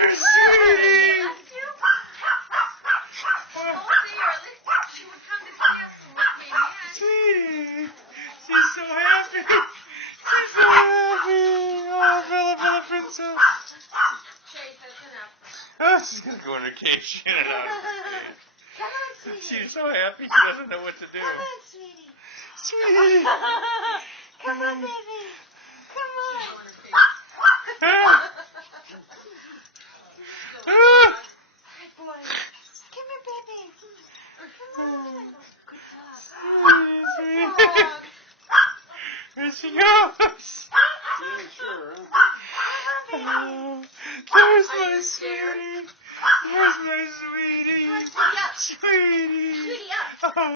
Sweetie. Sweetie. She's so happy. She's so happy. Oh, Bella Princess. Oh, she's going to go in her cage. She got it out of her cage. Come on, sweetie. She's so happy she doesn't know what to do. Come on, sweetie. Sweetie. Come on, baby. Come on. Good boy. Come here, baby. Come on. Good dog. There she goes. Oh, there's my sweetie. There's my sweetie. Sweetie.